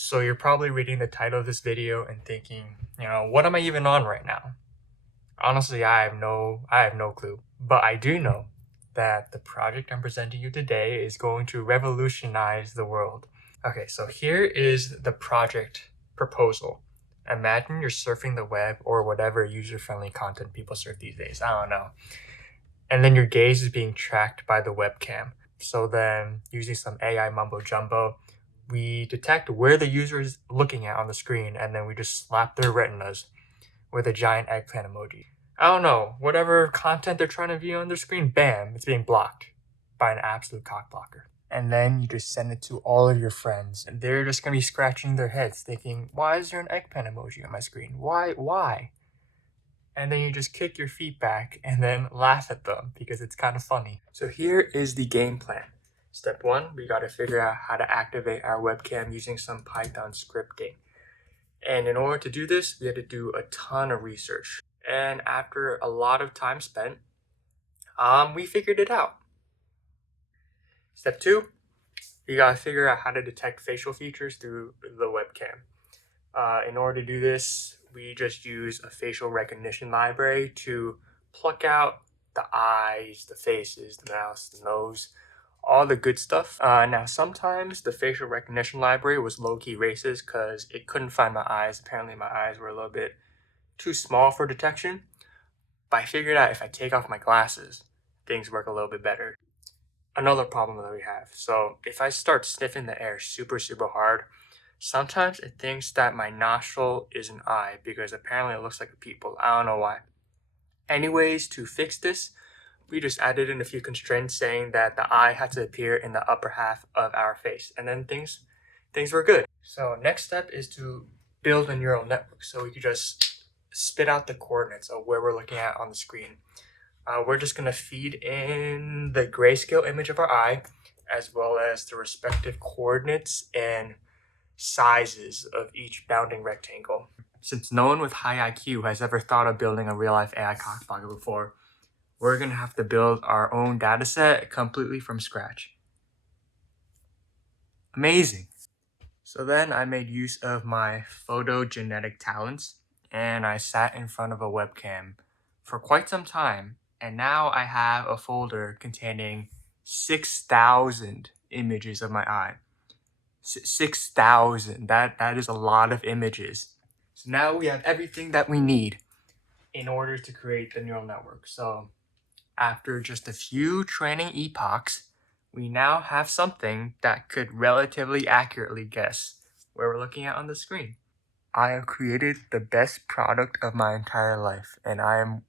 So you're probably reading the title of this video and thinking, what am I even on right now? Honestly, I have no clue. But I do know that the project I'm presenting you today is going to revolutionize the world. Okay, so here is the project proposal. Imagine you're surfing the web or whatever user-friendly content people surf these days. I don't know. And then your gaze is being tracked by the webcam. So then, using some AI mumbo jumbo, we detect where the user is looking at on the screen, and then we just slap their retinas with a giant eggplant emoji. I don't know, whatever content they're trying to view on their screen, bam, it's being blocked by an absolute cockblocker. And then you just send it to all of your friends, and they're just gonna be scratching their heads, thinking, why is there an eggplant emoji on my screen? Why? And then you just kick your feet back and then laugh at them because it's kind of funny. So here is the game plan. Step 1, we got to figure out how to activate our webcam using some Python scripting. And in order to do this, we had to do a ton of research. And after a lot of time spent, we figured it out. Step 2, we got to figure out how to detect facial features through the webcam. In order to do this, we just use a facial recognition library to pluck out the eyes, the faces, the mouth, the nose, all the good stuff. Now, sometimes the facial recognition library was low-key racist because it couldn't find my eyes. Apparently, my eyes were a little bit too small for detection. But I figured out if I take off my glasses, things work a little bit better. Another problem that we have. So if I start sniffing the air super hard, sometimes it thinks that my nostril is an eye because apparently it looks like a peephole. I don't know why. Anyways, to fix this, we just added in a few constraints saying that the eye had to appear in the upper half of our face, and then things were good. So next step is to build a neural network. So we could just spit out the coordinates of where we're looking at on the screen. We're just gonna feed in the grayscale image of our eye, as well as the respective coordinates and sizes of each bounding rectangle. Since no one with high IQ has ever thought of building a real-life AI cockblocker before, we're going to have to build our own dataset completely from scratch. Amazing! So then I made use of my photogenetic talents, and I sat in front of a webcam for quite some time, and now I have a folder containing 6,000 images of my eye. 6,000. That is a lot of images. So now we have everything that we need in order to create the neural network. So after just a few training epochs, we now have something that could relatively accurately guess where we're looking at on the screen. I have created the best product of my entire life, and I am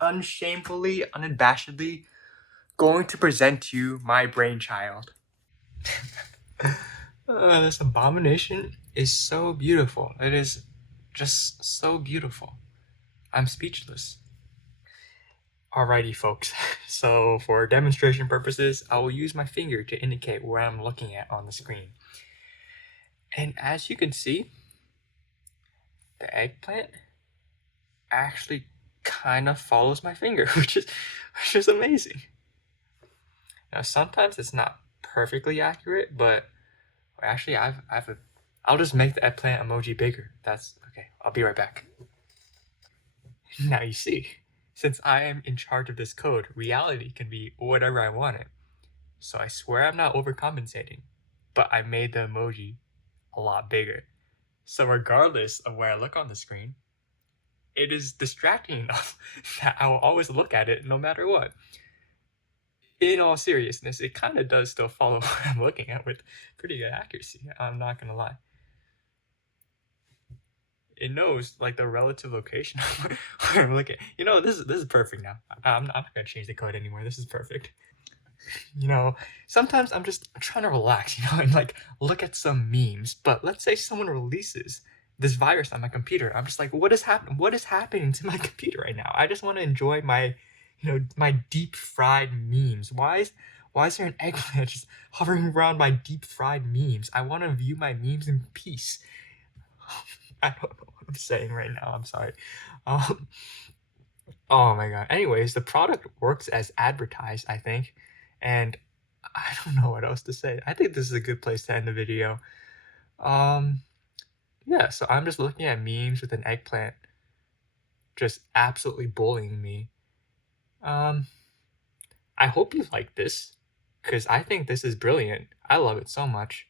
unshamefully, unabashedly going to present to you my brainchild. This abomination is so beautiful. It is just so beautiful. I'm speechless. Alrighty, folks. So for demonstration purposes, I will use my finger to indicate where I'm looking at on the screen. And as you can see, the eggplant actually kind of follows my finger, which is amazing. Now, sometimes it's not perfectly accurate, but actually I'll just make the eggplant emoji bigger. That's okay. I'll be right back. Now you see, since I am in charge of this code, reality can be whatever I want it. So I swear I'm not overcompensating, but I made the emoji a lot bigger. So regardless of where I look on the screen, it is distracting enough that I will always look at it no matter what. In all seriousness, it kind of does still follow what I'm looking at with pretty good accuracy, I'm not gonna lie. It knows like the relative location of where I'm looking. This is perfect now. I'm not gonna change the code anymore. This is perfect. Sometimes I'm just trying to relax, and like look at some memes. But let's say someone releases this virus on my computer. I'm just like, what is happening? What is happening to my computer right now? I just want to enjoy my, my deep fried memes. Why is there an eggplant just hovering around my deep fried memes? I want to view my memes in peace. I don't know what I'm saying right now. I'm sorry. Oh my god. Anyways, the product works as advertised, I think. And I don't know what else to say. I think this is a good place to end the video. Um, yeah, so I'm just looking at memes with an eggplant just absolutely bullying me. Um, I hope you like this, because I think this is brilliant. I love it so much.